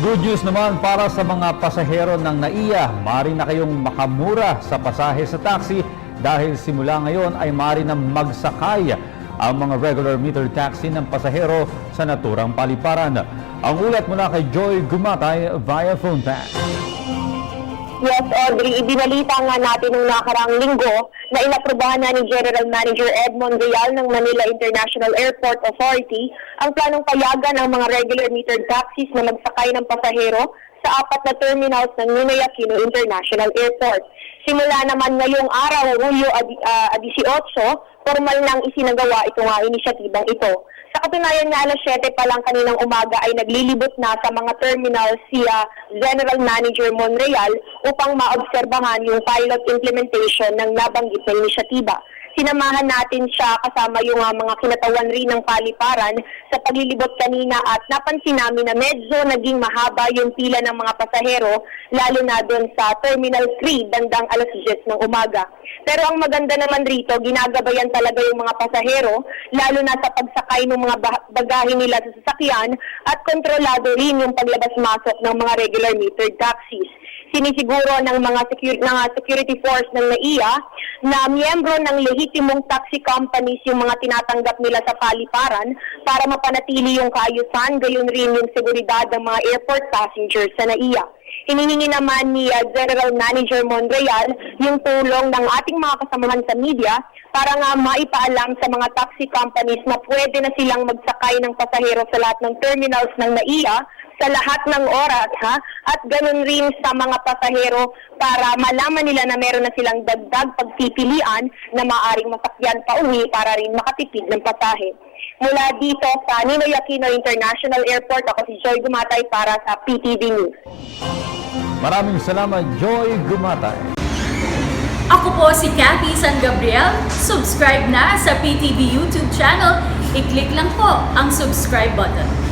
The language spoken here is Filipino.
Good news naman para sa mga pasahero ng NAIA. Maaari na kayong makamura sa pasahe sa taxi dahil simula ngayon ay maaari na magsakay ang mga regular meter taxi ng pasahero sa naturang paliparan. Ang ulat mula kay Joy Gumatay via phone tag. Yes, Audrey, ibinalita nga natin nung nakaraang linggo na inaprubahan na ni General Manager Edmond Real ng Manila International Airport Authority ang planong payagan ang mga regular metered taxis na magsakay ng pasahero sa 4 na terminals ng Ninoy Aquino International Airport. Simula naman ngayong araw, Hulyo 18, formal nang isinagawa itong inisyatibang ito. Sa katunayan nga, alas 7 pa lang kaninang umaga ay naglilibot na sa mga terminal si General Manager Monreal upang maobserbahan yung pilot implementation ng nabanggit na inisyatiba. Sinamahan natin siya kasama yung mga kinatawan rin ng paliparan sa paglilibot kanina at napansin namin na medyo naging mahaba yung pila ng mga pasahero lalo na doon sa Terminal 3 bandang alas 10 ng umaga. Pero ang maganda naman rito, ginagabayan talaga yung mga pasahero lalo na sa pagsakay ng mga bagahe nila sa sasakyan at kontrolado rin yung paglabas-masok ng mga regular metered taxis. Sinisiguro ng mga security force ng NAIA na miyembro ng lehitimong taxi companies yung mga tinatanggap nila sa paliparan para mapanatili yung kaayusan, gayon rin yung seguridad ng mga airport passengers sa NAIA. Hinihingi naman ni General Manager Monreal yung tulong ng ating mga kasamahan sa media para nga maipaalam sa mga taxi companies na pwede na silang magsakay ng pasahero sa lahat ng terminals ng NAIA sa lahat ng oras at ganun rin sa mga pasahero para malaman nila na meron na silang dagdag pagpipilian na maaaring masakyan pa uwi para rin makatipid ng pasahe. Mula dito sa Ninoy Aquino International Airport, ako si Joy Gumatay para sa PTV News. Maraming salamat, Joy Gumatay. Ako po si Cathy San Gabriel. Subscribe na sa PTV YouTube channel. I-click lang po ang subscribe button.